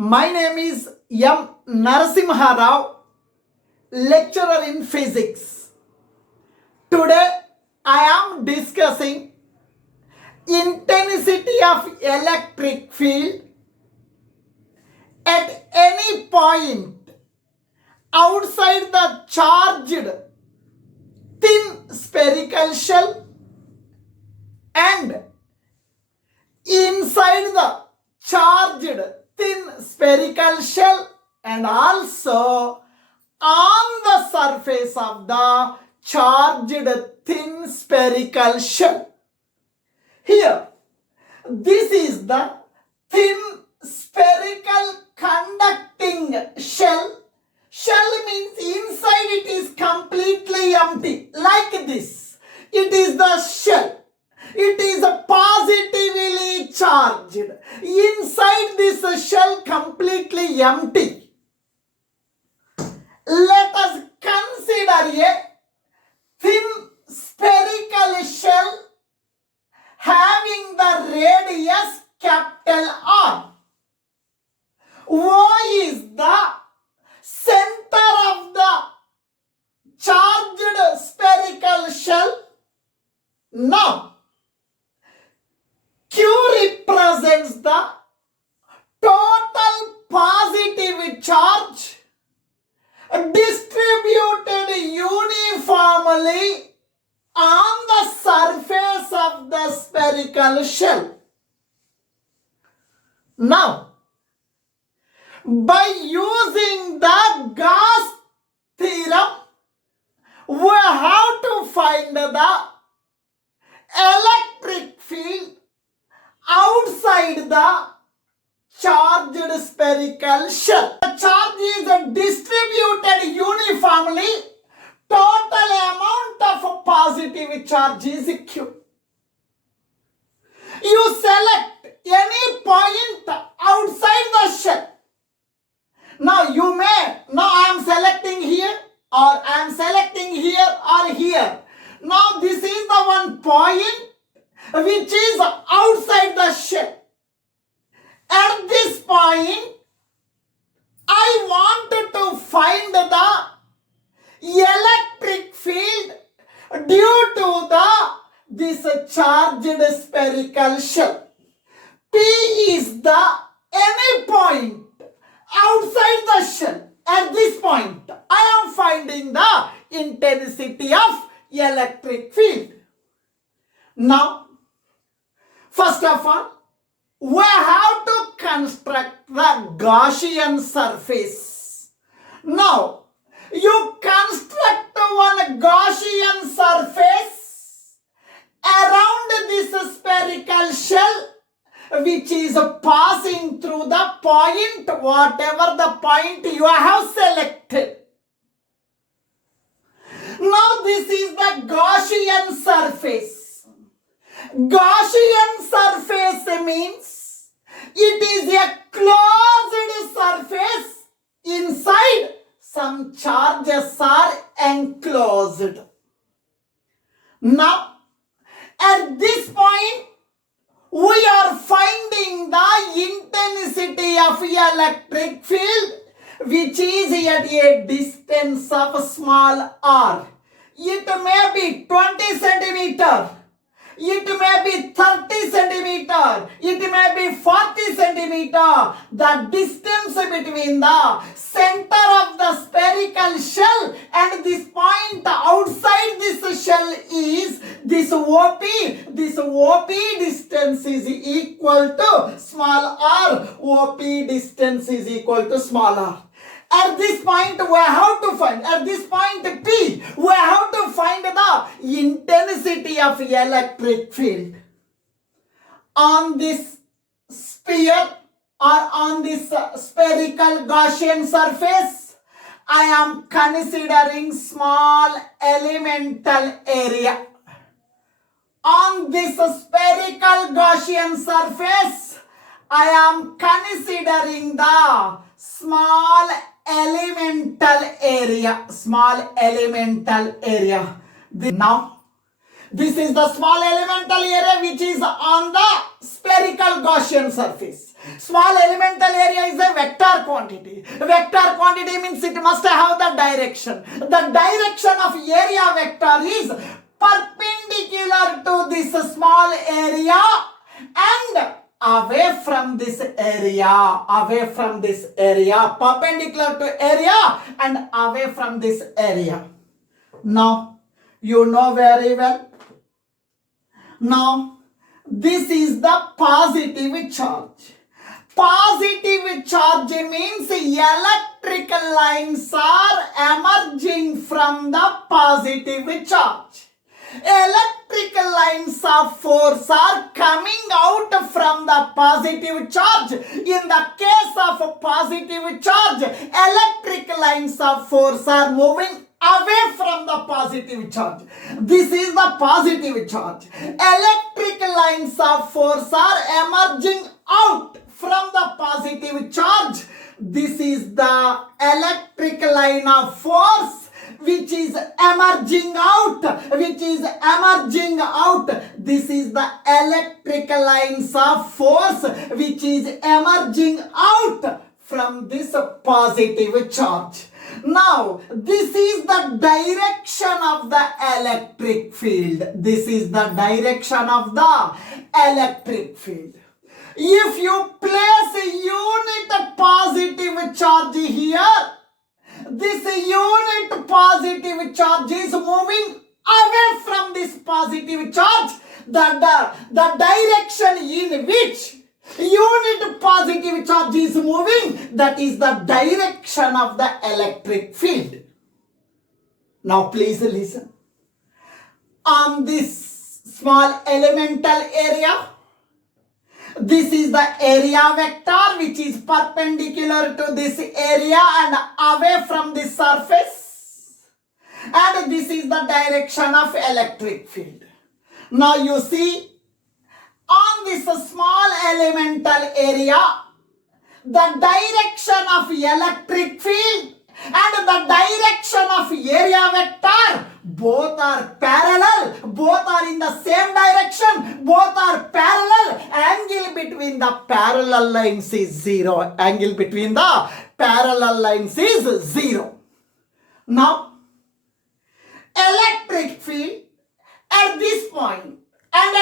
My name is M. Narasimha, lecturer in physics. Today I am discussing intensity of electric field at any point outside the charged thin spherical shell and inside the charged thin spherical shell and also on the surface of the charged thin spherical shell. Here, this is the thin spherical conducting shell. Shell means inside it is completely empty, like this. It is the shell. It is positively charged. Inside this shell completely empty. Let us consider a thin spherical shell having the radius capital R. O is the center of the charged spherical shell. Now, Q represents the total positive charge distributed uniformly on the surface of the spherical shell. Now, by using the Gauss theorem, we have to find the electric field outside the charged spherical shell. The charge is distributed uniformly. Total amount of positive charge is Q. You select any point outside the shell. Now I am selecting here, or I am selecting here or here. Now this is the one point which is outside the shell. At this point, I wanted to find the electric field due to this charged spherical shell. P is the any point outside the shell. At this point, I am finding the intensity of electric field. Now, first of all, we have to construct the Gaussian surface. Now, you construct one Gaussian surface around this spherical shell which is passing through the point, whatever the point you have selected. Now, this is the Gaussian surface. Gaussian surface means it is a closed surface. Inside, some charges are enclosed. Now, at this point, we are finding the intensity of electric field which is at a distance of small r. It may be 20 centimeter. It may be 30 centimeter. It may be 40 centimeter. The distance between the center of the spherical shell and this point outside this shell is this OP. This OP distance is equal to small r. OP distance is equal to small r. At this point, we have to find, at this point P, we have to find the intensity of electric field. On this sphere or on this spherical Gaussian surface, I am considering small elemental area. On this spherical Gaussian surface, I am considering the small elemental area. Now, this is the small elemental area which is on the spherical Gaussian surface. Small elemental area is a vector quantity. Vector quantity means it must have the direction. The direction of area vector is perpendicular to this small area and away from this area, perpendicular to area and away from this area. Now, you know very well. Now, this is the positive charge. Positive charge means electrical lines are emerging from the positive charge. Electrical lines of force are coming out from the positive charge. In the case of positive charge, electric lines of force are moving away from the positive charge. This is the positive charge. Electric lines of force are emerging out from the positive charge. This is the electric line of force which is emerging out. This is the electric lines of force which is emerging out from this positive charge. Now, this is the direction of the electric field. If you place a unit positive charge here, this unit positive charge is moving away from this positive charge. The direction in which unit positive charge is moving, that is the direction of the electric field. Now please listen. On this small elemental area, this is the area vector which is perpendicular to this area and away from this surface. And this is the direction of electric field. Now you see, on this small elemental area, the direction of electric field and the direction of area vector, both are parallel, both are in the same direction, both are parallel. Angle between the parallel lines is 0. Now, electric field at this point, and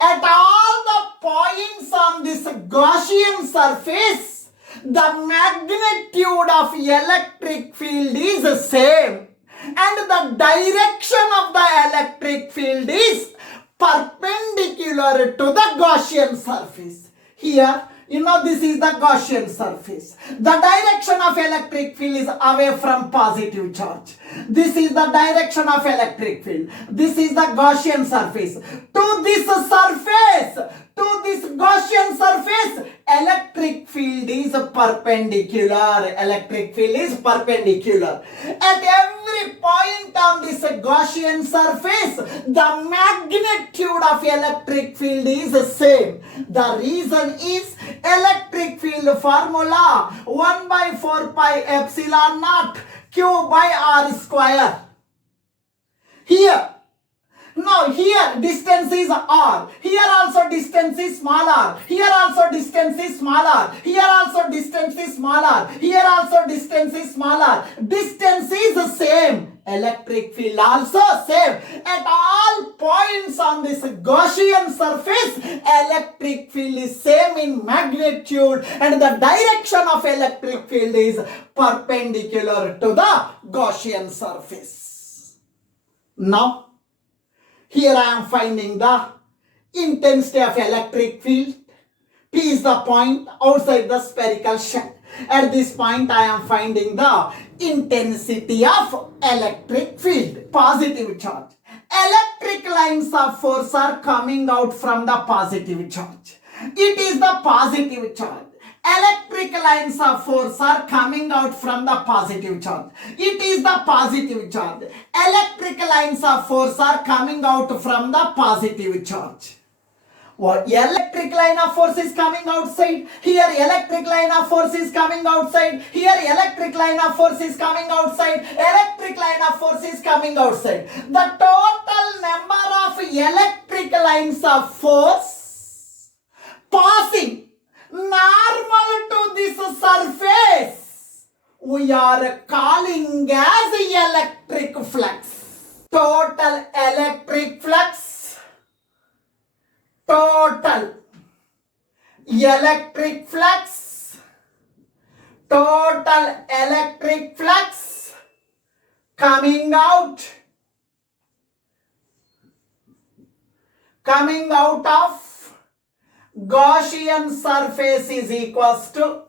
at all the points on this Gaussian surface, the magnitude of electric field is the same, and the direction of the electric field is perpendicular to the Gaussian surface. Here, this is the Gaussian surface. The direction of electric field is away from positive charge. This is the direction of electric field. This is the Gaussian surface. To this Gaussian surface, electric field is perpendicular. At every point on this Gaussian surface, the magnitude of electric field is the same. The reason is electric field formula 1 by 4 pi epsilon naught Q by R square. Here distance is R. Here also distance is small r. Here also distance is small r. Here also distance is small r. Here also distance is small r. Distance is the same. Electric field also same. At all points on this Gaussian surface, electric field is same in magnitude and the direction of electric field is perpendicular to the Gaussian surface. Now, here I am finding the intensity of electric field. P is the point outside the spherical shell. At this point I am finding the intensity of electric field, positive charge. Electric lines of force are coming out from the positive charge. It is the positive charge. Electric lines of force are coming out from the positive charge. It is the positive charge. Electric lines of force are coming out from the positive charge. What electric line of force is coming outside? Here electric line of force is coming outside. Here electric line of force is coming outside. Electric line of force is coming outside. The total number of electric lines of force passing normal to this surface we are calling as electric flux. Total electric flux. Total electric flux, total electric flux coming out of Gaussian surface is equals to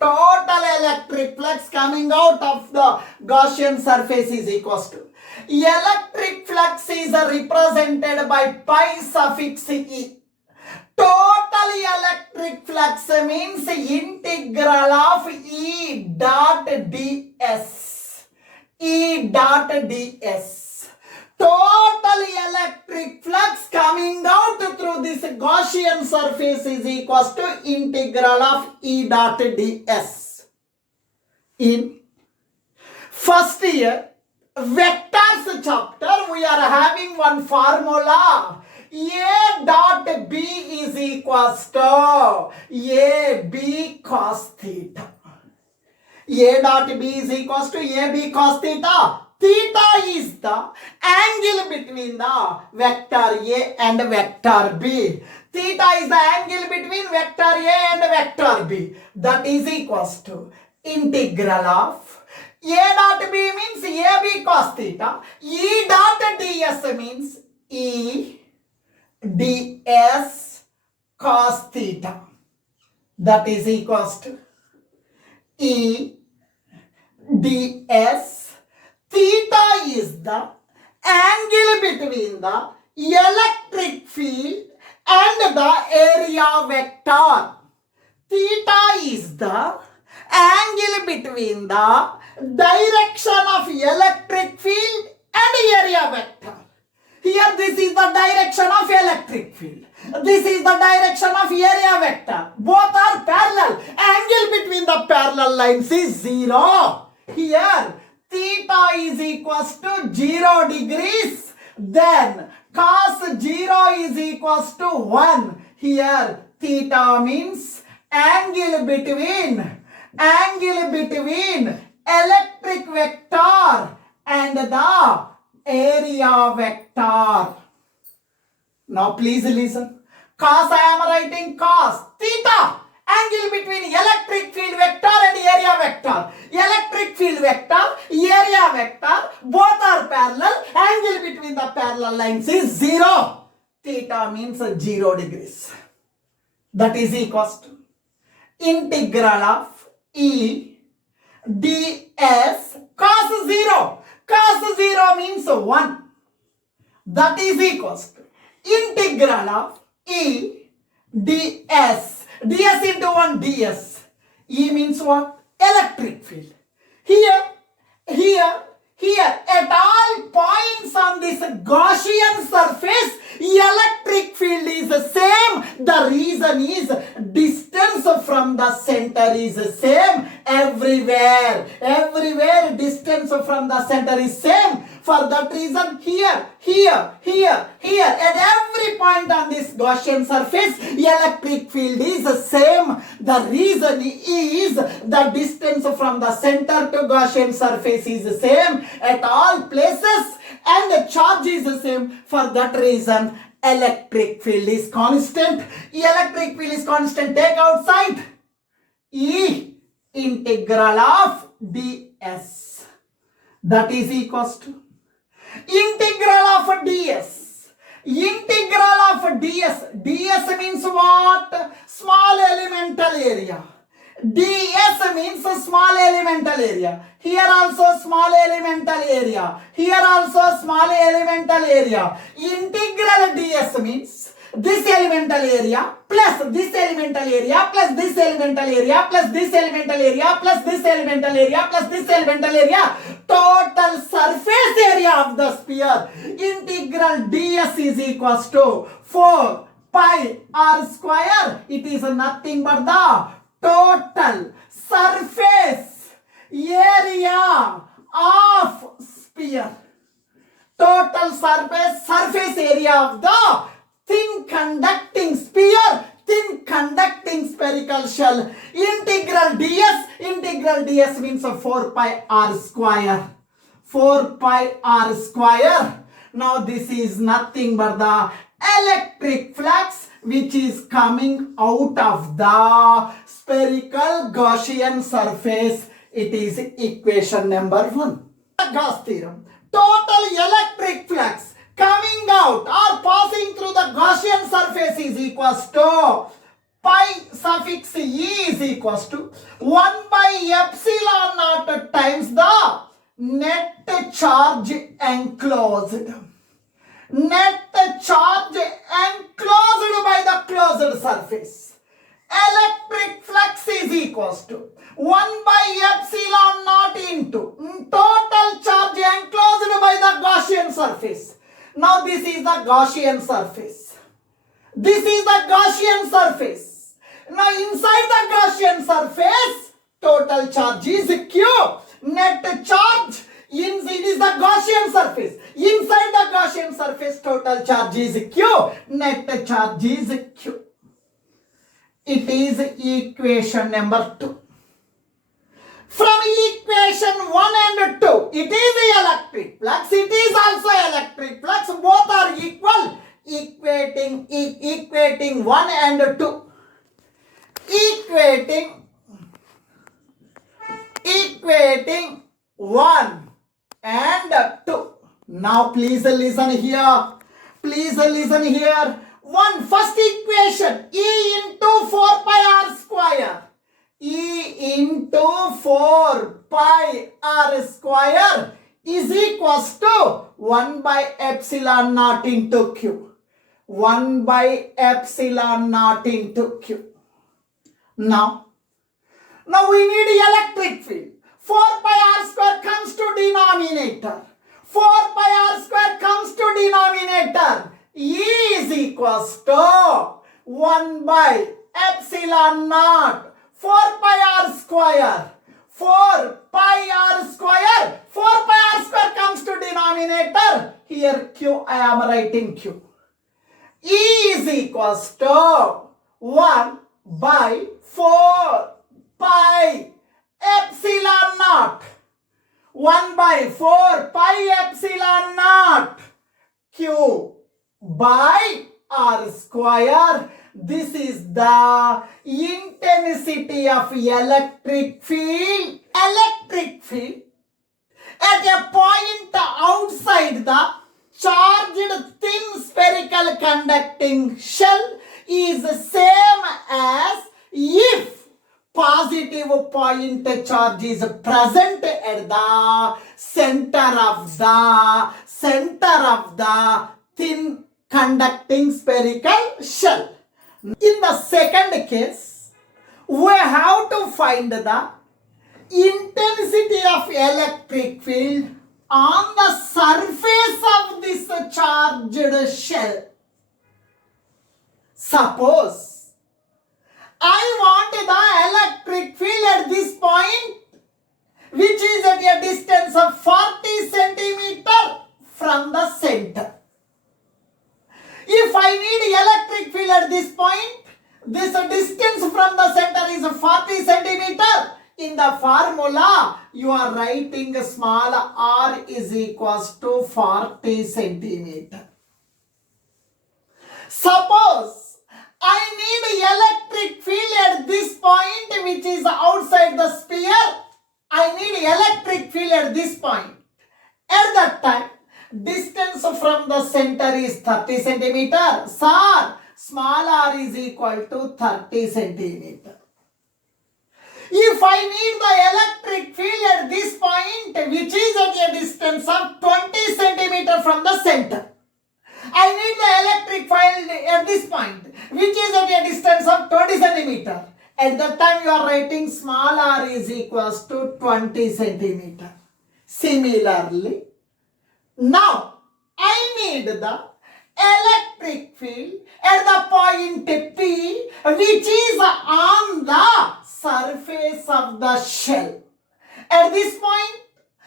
total electric flux coming out of the Gaussian surface is equals to electric flux is represented by pi suffix e. Total electric flux means integral of E dot ds. E dot ds. Total electric flux coming out through this Gaussian surface is equals to integral of E dot ds. In first year vectors chapter, we are having one formula. A dot B is equals to AB cos theta. A dot B is equals to AB cos theta. Theta is the angle between the vector A and vector B. Theta is the angle between vector A and vector B. That is equals to integral of A dot B means AB cos theta. E dot ds means E ds cos theta. That is equals to E ds. Theta is the angle between the electric field and the area vector. Theta is the angle between the direction of electric field and area vector. Here this is the direction of electric field. This is the direction of area vector. Both are parallel. Angle between the parallel lines is 0. Here theta is equals to 0 degrees. Then cos 0 is equals to 1. Here theta means angle between electric vector and the area vector. Now please listen. Cos, I am writing cos theta, angle between electric field vector and area vector. Electric field vector, area vector, both are parallel. Angle between the parallel lines is 0. Theta means 0 degrees. That is equals to integral of E ds cos 0. Cos 0 means 1. That is equals to integral of E ds. ds into 1 ds. E means what? Electric field. Here, at all points on this Gaussian surface, electric field is the same. The reason is distance from the center is the same everywhere. Everywhere distance from the center is same. For that reason, here, at every point on this Gaussian surface, electric field is the same. The reason is the distance from the center to Gaussian surface is the same at all places and the charge is the same. For that reason, electric field is constant. Electric field is constant. Take outside E integral of ds. That is equals to integral of ds. Integral of ds. ds means what? Small elemental area. ds means small elemental area. Here also small elemental area. Here also small elemental area. Integral ds means this elemental area plus this elemental area plus this elemental area plus this elemental area plus this elemental area plus this elemental area, total surface area of the sphere, integral ds is equals to 4 pi r square. It is nothing but the total surface area of sphere. Total surface area of the thin conducting sphere, thin conducting spherical shell. Integral ds means 4 pi r square. 4 pi r square. Now this is nothing but the electric flux which is coming out of the spherical Gaussian surface. It is equation number 1. Gauss theorem. Total electric flux coming out or passing through the Gaussian surface is equals to pi suffix e is equals to 1 by epsilon naught times the net charge enclosed. Net charge enclosed by the closed surface. Electric flux is equals to 1 by epsilon naught into total charge enclosed by the Gaussian surface. Now this is the Gaussian surface. This is the Gaussian surface. Now inside the Gaussian surface, total charge is Q. Net charge, it is the Gaussian surface. Inside the Gaussian surface, total charge is Q. Net charge is Q. It is equation number 2. From equation 1 and 2, it is the electric flux. It is also electric flux. Both are equal. Equating 1 and 2. Equating 1 and 2. Now please listen here. First equation, E into 4 pi r square. E into 4 pi r square is equals to 1 by epsilon naught into Q. 1 by epsilon naught into Q. Now we need electric field. 4 pi r square comes to denominator. 4 pi r square comes to denominator. E is equals to 1 by epsilon naught 4 pi r square. 4 pi r square. 4 pi r square comes to denominator. Here Q, I am writing Q. E is equals to 1 by 4 pi epsilon naught. 1 by 4 pi epsilon naught Q by r square. This is the intensity of electric field. Electric field at a point outside the charged thin spherical conducting shell is same as if positive point charge is present at the center of the thin conducting spherical shell. In the second case, we have to find the intensity of electric field on the surface of this charged shell. Suppose I want the electric field at this point, which is at a distance of 40 centimeter from the center. If I need electric field at this point, this distance from the center is 40 centimeter. In the formula, you are writing small r is equals to 40 centimeter. Suppose I need electric field at this point, which is outside the sphere. I need electric field at this point. At that time, distance from the center is 30 centimeter. Sir, small r is equal to 30 centimeter. If I need the electric field at this point, which is at a distance of 20 centimeter from the center, I need the electric field at this point, which is at a distance of 20 centimeter. At that time you are writing small r is equals to 20 centimeter. Similarly, now I need the electric field at the point P, which is on the surface of the shell. At this point,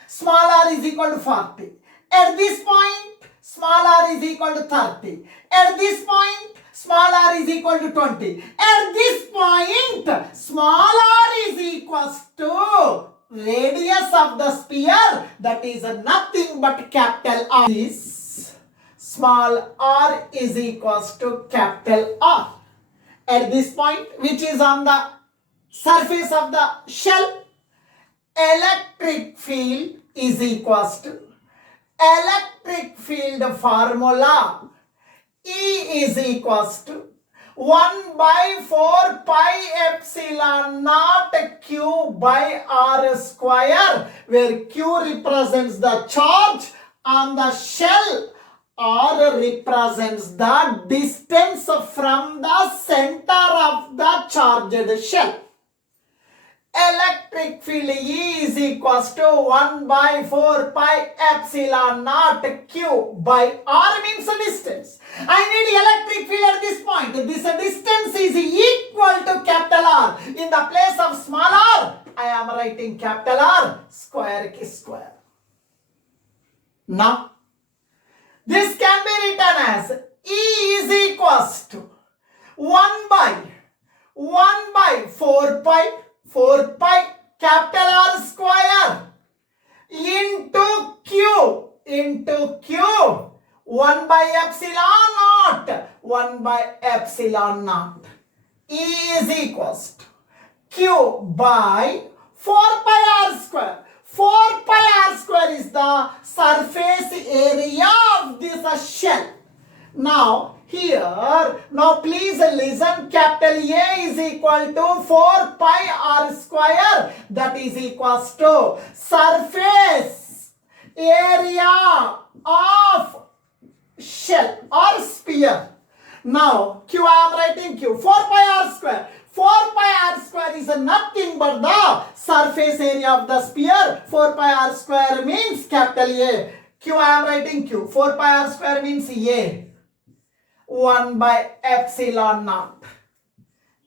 small r is equal to 40. At this point, small r is equal to 30. At this point, small r is equal to 20. At this point, small r is equals to radius of the sphere, that is nothing but capital R. This small r is equals to capital R. At this point, which is on the surface of the shell, electric field is equals to electric field formula E is equals to 1 by 4 pi epsilon naught Q by R square, where Q represents the charge on the shell, R represents the distance from the center of the charged shell. Electric field E is equals to 1 by 4 pi epsilon naught Q by R means the distance. I need electric field at this point. This distance is equal to capital R. In the place of small r, I am writing capital R square K square. Now, this can be written as E is equals to 1 by 4 pi capital R square into Q 1 by epsilon naught. E is equals to Q by 4 pi R square. 4 pi R square is the surface area of this shell. Now please listen, capital A is equal to 4 pi R square, that is equals to surface area of shell or sphere. Now Q, I am writing Q, 4 pi R square. 4 pi R square is nothing but the surface area of the sphere. 4 pi R square means capital A. Q, I am writing Q, 4 pi R square means A. 1 by epsilon naught.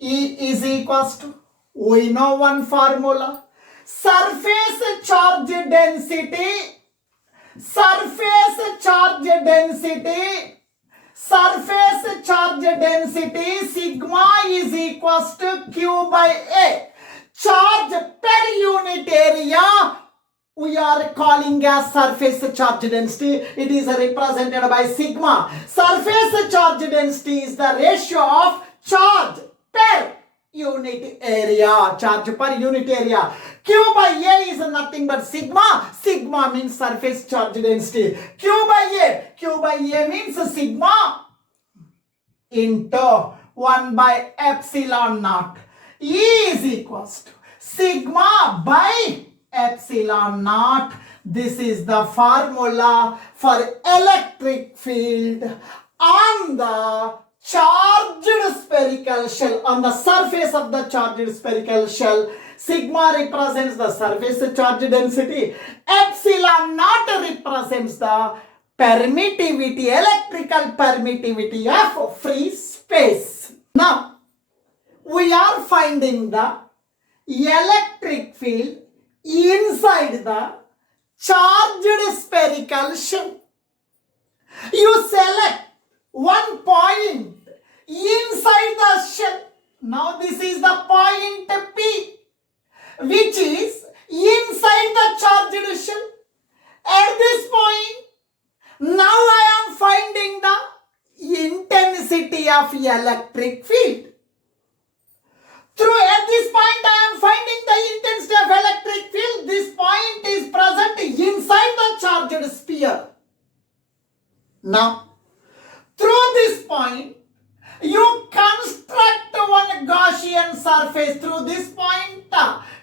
E is equals to, we know one formula, surface charge density sigma is equals to Q by A. Charge per unit area we are calling as surface charge density. It is represented by sigma. Surface charge density is the ratio of charge per unit area. Charge per unit area. Q by A is nothing but sigma. Sigma means surface charge density. Q by A means sigma into 1 by epsilon naught. E is equals to sigma by epsilon naught. This is the formula for electric field on the charged spherical shell, on the surface of the charged spherical shell. Sigma represents the surface charge density. Epsilon naught represents the permittivity, electrical permittivity of free space. Now, we are finding the electric field inside the charged spherical shell. You select one point inside the shell. Now this is the point P, which is inside the charged shell. At this point, now I am finding the intensity of electric field. At this point, I am finding the intensity of electric field. This point is present inside the charged sphere. Now, through this point, you construct one Gaussian surface. Through this point,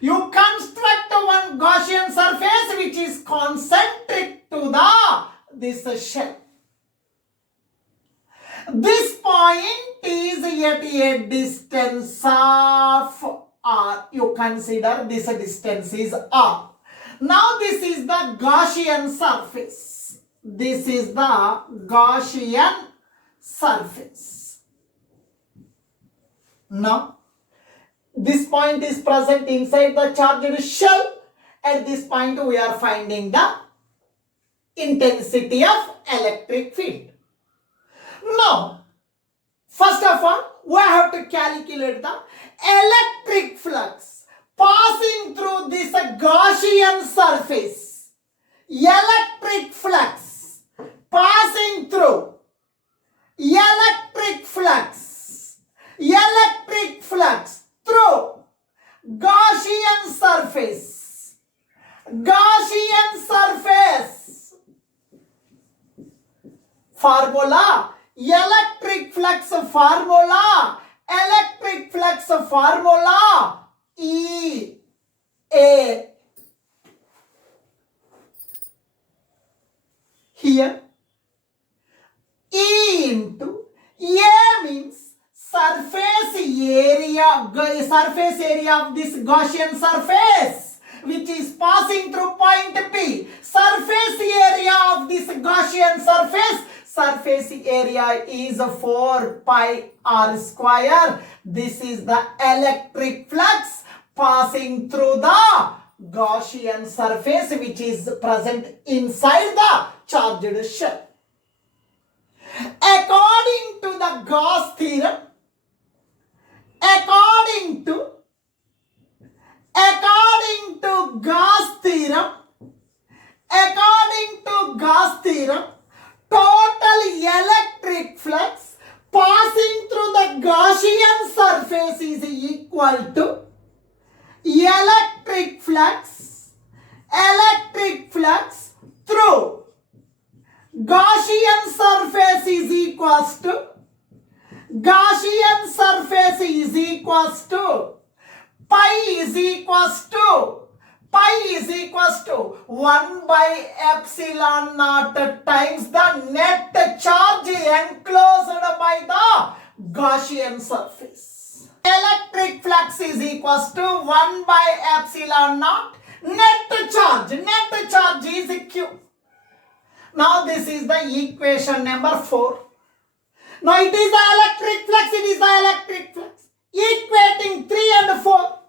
you construct one Gaussian surface which is concentric to this shell. This point is at a distance of r. You consider this distance is r. Now this is the Gaussian surface. This is the Gaussian surface. Now this point is present inside the charged shell. At this point we are finding the intensity of electric field. Now, first of all, we have to calculate the electric flux passing through this Gaussian surface. Electric flux passing through. Electric flux through Gaussian surface. Gaussian surface. Formula. Electric flux formula E A. Here E into A means surface area of this Gaussian surface which is passing through point P. Surface area of this Gaussian surface area is 4 pi r square. This is the electric flux passing through the Gaussian surface which is present inside the charged shell. According to the Gauss theorem, according to Gauss theorem, total electric flux passing through the Gaussian surface is equal to electric flux through Gaussian surface is equals to pi is equals to 1 by epsilon naught times the net charge enclosed by the Gaussian surface. Electric flux is equals to 1 by epsilon naught net charge. Net charge is Q. Now this is the equation number 4. Now it is the electric flux. Equating 3 and 4.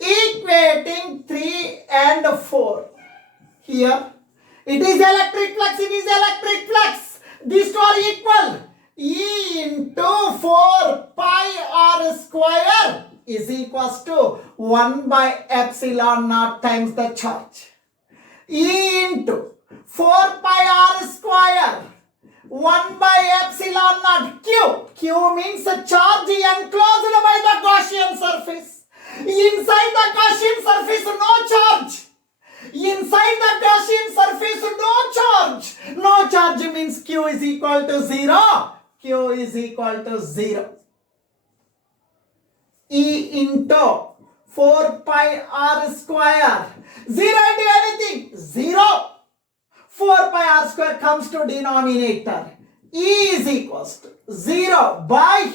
Equating 3 and 4. Here it is electric flux. These two are equal. E into 4 pi r square is equals to 1 by epsilon naught times the charge. E into 4 pi r square 1 by epsilon naught Q. Q means a charge enclosed by the Gaussian surface. Inside the Gaussian surface, no charge. Inside the Gaussian surface, no charge. No charge means Q is equal to 0. Q is equal to 0. E into 4 pi r square. 0 into anything? 0. 4 pi r square comes to denominator. E is equals to 0 by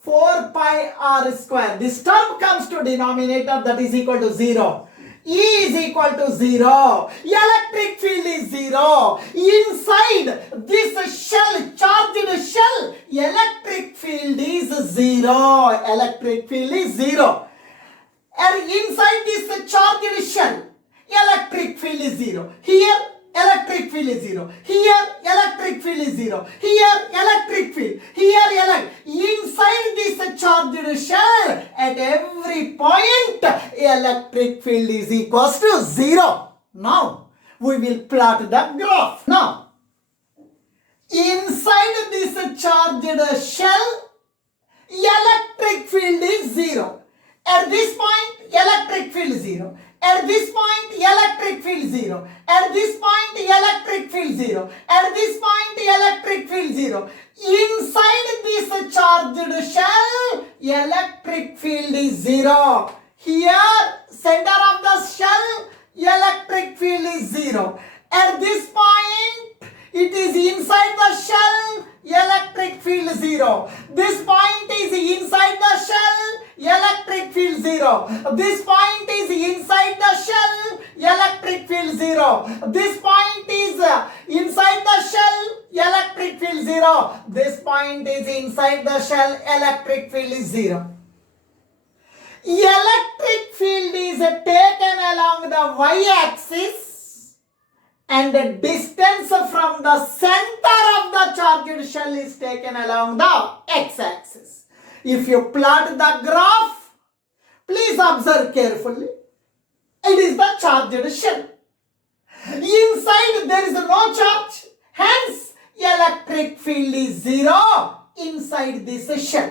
4 pi r square. This term comes to denominator, that is equal to 0. E is equal to 0. Electric field is 0. Inside this shell, charged shell, electric field is 0. Electric field is 0. And inside this charged shell, electric field is 0. Here, electric field is 0. Here, electric field is 0. Here, electric field. Here, inside this charged shell, at every point, electric field is equals to 0. Now, we will plot the graph. Now, inside this charged shell, electric field is 0. At this point, electric field 0. At this point, electric field 0. At this point, electric field 0. At this point, electric field 0. Inside this charged shell, electric field is 0. Here, center of the shell, electric field is 0. At this point, It is inside the shell, electric field 0. This point is inside the shell, electric field 0. This point is inside the shell, electric field 0. This point is inside the shell, electric field 0. This point is inside the shell, electric field is 0. Electric field is taken along the y-axis and the distance from the center of the charged shell is taken along the x-axis. If you plot the graph, please observe carefully. It is the charged shell. Inside there is no charge, hence electric field is 0 inside this shell.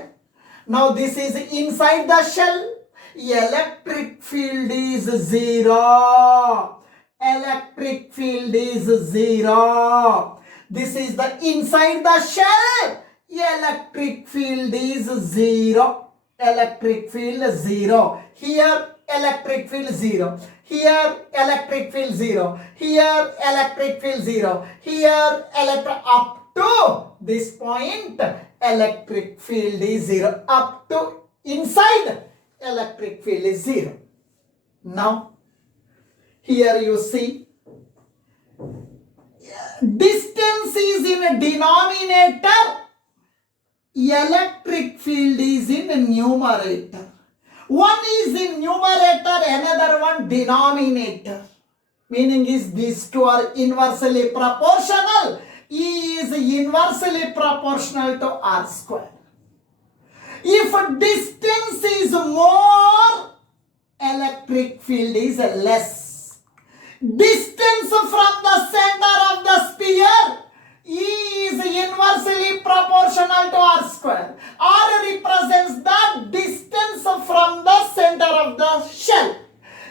Now this is inside the shell. Electric field is 0. Electric field is 0. This is the inside the shell. Electric field is 0. Electric field 0. Here electric field 0. Here electric field 0. Here electric field 0. Here up to this point electric field is 0. Up to inside electric field is 0. Now, here you see, distance is in a denominator, electric field is in a numerator. One is in numerator, another one denominator. Meaning is these two are inversely proportional. E is inversely proportional to R square. If distance is more, electric field is less. Distance from the center of the sphere, E is inversely proportional to R square. R represents the distance from the center of the shell.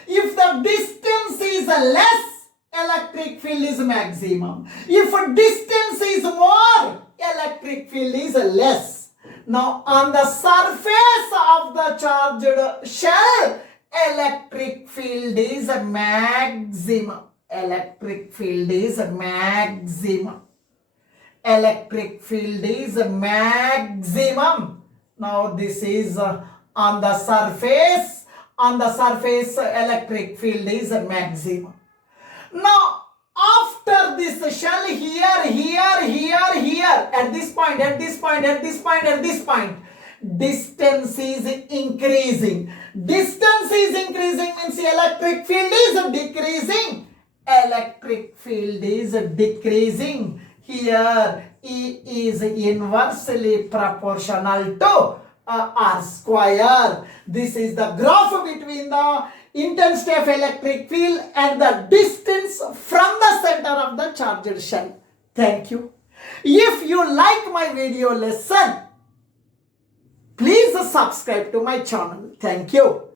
If the distance is less, electric field is maximum. If distance is more, electric field is less. Now, on the surface of the charged shell, electric field is maximum. Electric field is maximum. Electric field is maximum. Now, this is on the surface. On the surface, electric field is maximum. Now, after this shell, here, at this point, distance is increasing. Distance is increasing means electric field is decreasing. Electric field is decreasing. Here, E is inversely proportional to R square. This is the graph between the intensity of electric field and the distance from the center of the charged shell. Thank you. If you like my video lesson, please subscribe to my channel. Thank you.